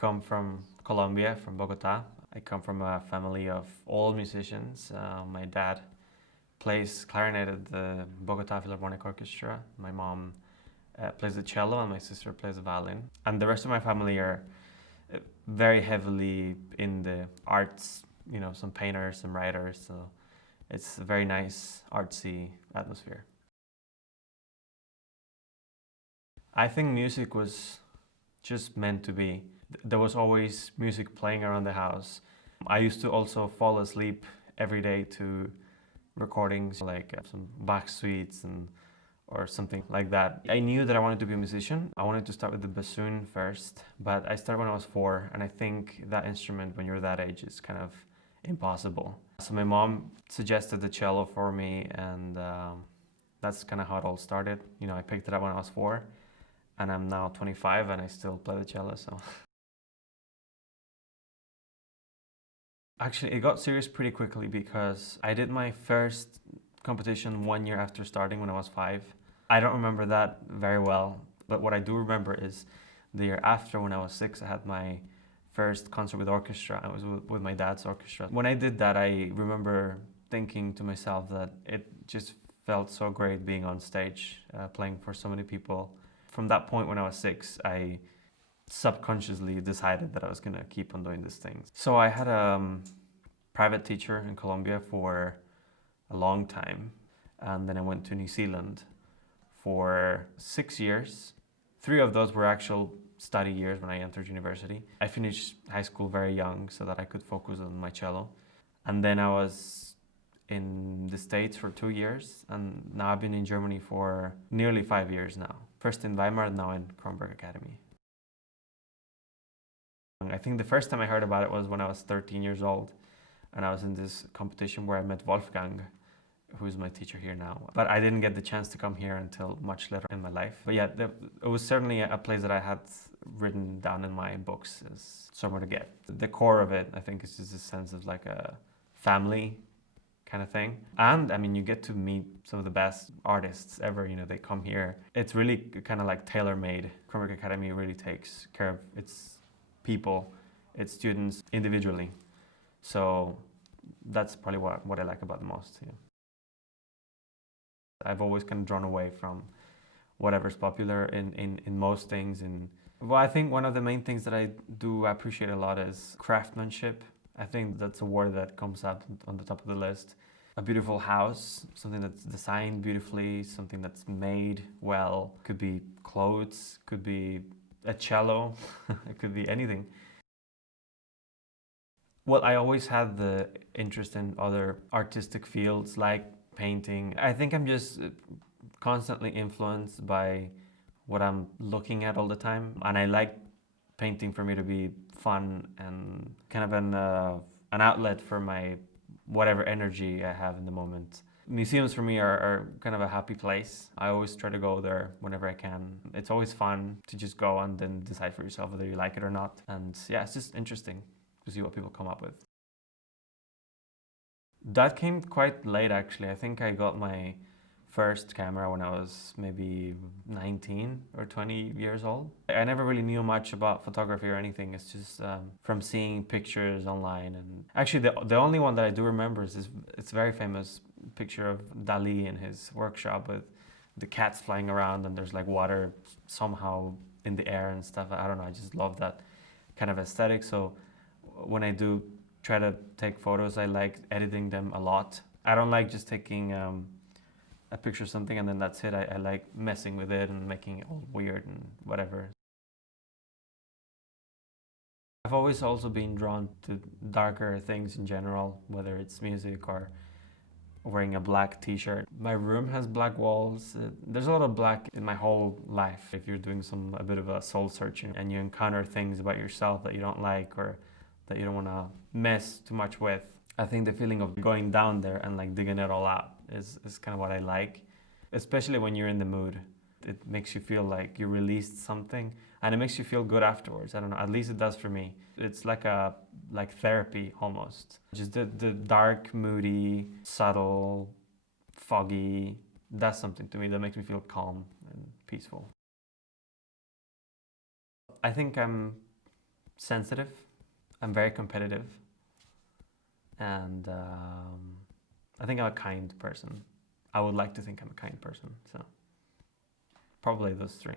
come from Colombia, from Bogota. I come from a family of all musicians. My dad plays clarinet at the Bogota Philharmonic Orchestra. My mom plays the cello and my sister plays the violin. And the rest of my family are very heavily in the arts, you know, some painters, some writers, so it's a very nice artsy atmosphere. I think music was just meant to be. There was always music playing around the house. I used to also fall asleep every day to recordings like some Bach suites or something like that. I knew that I wanted to be a musician. I wanted to start with the bassoon first, but I started when I was 4, and I think that instrument when you're that age is kind of impossible. So my mom suggested the cello for me, and that's kind of how it all started. You know, I picked it up when I was 4, and I'm now 25 and I still play the cello, so. Actually, it got serious pretty quickly because I did my first competition 1 year after starting when I was 5. I don't remember that very well, but what I do remember is the year after, when I was 6, I had my first concert with orchestra. I was with my dad's orchestra. When I did that, I remember thinking to myself that it just felt so great being on stage, playing for so many people. From that point when I was 6, I subconsciously decided that I was gonna keep on doing these things. So I had a private teacher in Colombia for a long time, and then I went to New Zealand for 6 years. 3 of those were actual study years when I entered university. I finished high school very young so that I could focus on my cello. And then I was in the States for 2 years, and now I've been in Germany for nearly 5 years now. First in Weimar, now in Kronberg Academy. I think the first time I heard about it was when I was 13 years old, and I was in this competition where I met Wolfgang, who is my teacher here now. But I didn't get the chance to come here until much later in my life. But yeah, it was certainly a place that I had written down in my books as somewhere to get. The core of it, I think, is just a sense of like a family kind of thing. And I mean, you get to meet some of the best artists ever, you know, they come here. It's really kind of like tailor-made. Kronberg Academy really takes care of its people, its students individually. So that's probably what I like about it most. Yeah. I've always kind of drawn away from whatever's popular in most things. Well, I think one of the main things that I do appreciate a lot is craftsmanship. I think that's a word that comes up on the top of the list. A beautiful house, something that's designed beautifully, something that's made well. Could be clothes, could be a cello, it could be anything. Well, I always had the interest in other artistic fields like painting. I think I'm just constantly influenced by what I'm looking at all the time, and I like painting for me to be fun and kind of an outlet for my whatever energy I have in the moment. Museums for me are kind of a happy place. I always try to go there whenever I can. It's always fun to just go and then decide for yourself whether you like it or not. And yeah, it's just interesting to see what people come up with. That came quite late, actually. I think I got my first camera when I was maybe 19 or 20 years old. I never really knew much about photography or anything. It's just from seeing pictures online. And actually, the only one that I do remember is it's a very famous picture of Dali in his workshop with the cats flying around and there's like water somehow in the air and stuff. I don't know, I just love that kind of aesthetic. So when I do try to take photos, I like editing them a lot. I don't like just taking a picture of something and then that's it. I like messing with it and making it all weird and whatever. I've always also been drawn to darker things in general, whether it's music or wearing a black t-shirt. My room has black walls. There's a lot of black in my whole life. If you're doing a bit of a soul searching and you encounter things about yourself that you don't like or that you don't want to mess too much with, I think the feeling of going down there and like digging it all out is kind of what I like, especially when you're in the mood. It makes you feel like you released something and it makes you feel good afterwards. I don't know, at least it does for me. It's like therapy almost. Just the dark, moody, subtle, foggy, that's something to me that makes me feel calm and peaceful. I think I'm sensitive. I'm very competitive. And I think I'm a kind person. I would like to think I'm a kind person. So probably those three.